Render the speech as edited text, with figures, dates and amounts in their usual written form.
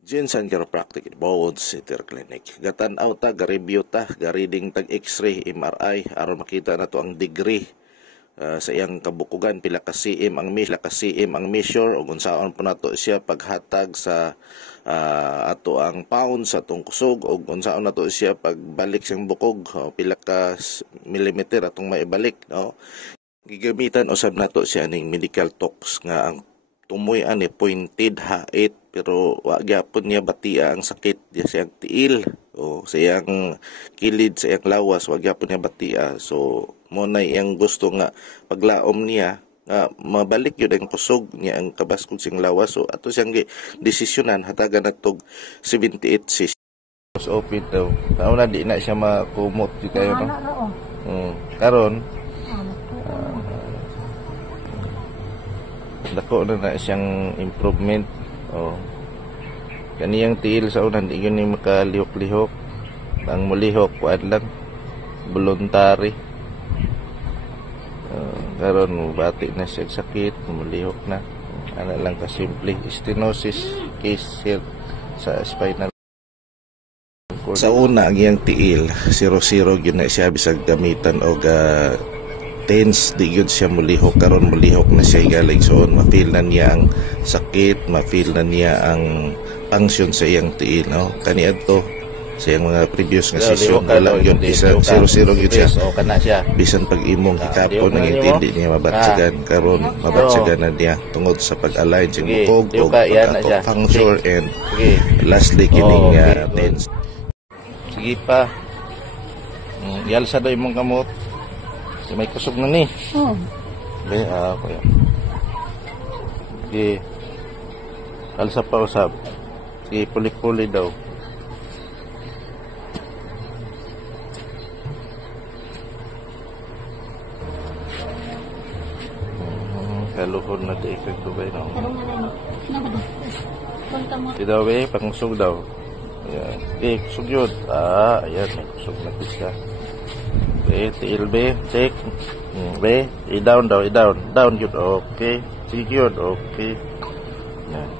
Jensen Chiropractic in Bawod City Clinic. Gatan-aw ta, ga-review ta, ga-reading tag X-ray, MRI, aron makita na to ang degree sa iyang kabukugan, pila ka cm ang measure, o kung saan po nato siya paghatag sa ato ang pound sa atong kusog, o kung saan nato siya pagbalik siyang bukog, pila ka millimeter atong maibalik, no? Gigamitan usab nato siya ning medical talks nga ang tumoy ani pointed hait, pero wa gyapon niya batia ang sakit diya siyang tiil o siyang kilid sa iyang lawas, wa gyapon niya batia. So mo na iyang gusto nga paglaom niya nga mabalik yun ang kusog niya ang kabaskog siyang lawas. So ato siyang desisyonan hatagan natog 78 cc. Open daw. Kauna di na siya makumot di kayo no. Karon dako na siyang improvement. Kaniyang tiil sa unan di yun yung makalihok-lihok. Ang mulihok kuan lang voluntary. Karon bati na siya sakit, mulihok na. Ana lang ka simple stenosis case here sa spinal. Sa una ang iyang tiil 0-0 gyud na siya bisag gamitan og tense, di yun siya mulihok. Karon mulihok na siya galing soon, ma-feel na niya ang sakit, ma-feel na niya ang function sa iyang tiil, no? Kani adto sa iyang mga previous nga session wala yun, isa 0-0 yun siya. Bisan pag imong hikapon ang intindi niya mabatsagan, karon mabatsagan na niya tungod sa pag-align sa bukog o pag-atok function, and lastly kining tense. Sige pa, yalsa daw imong kamot. May kusog na ni. Okay, kuya. Sige. Alsa pa usab. Sige, pulik-puli daw. Kaluhon na di ikag tubay na. Sige daw, pangusog daw. Ayan. Okay, kusog yun. Ayan, may kusog na siya. Okay, tiil be, check. Be, i-down daw, i-down. Down yun, okay. Sige yun, okay. Yan.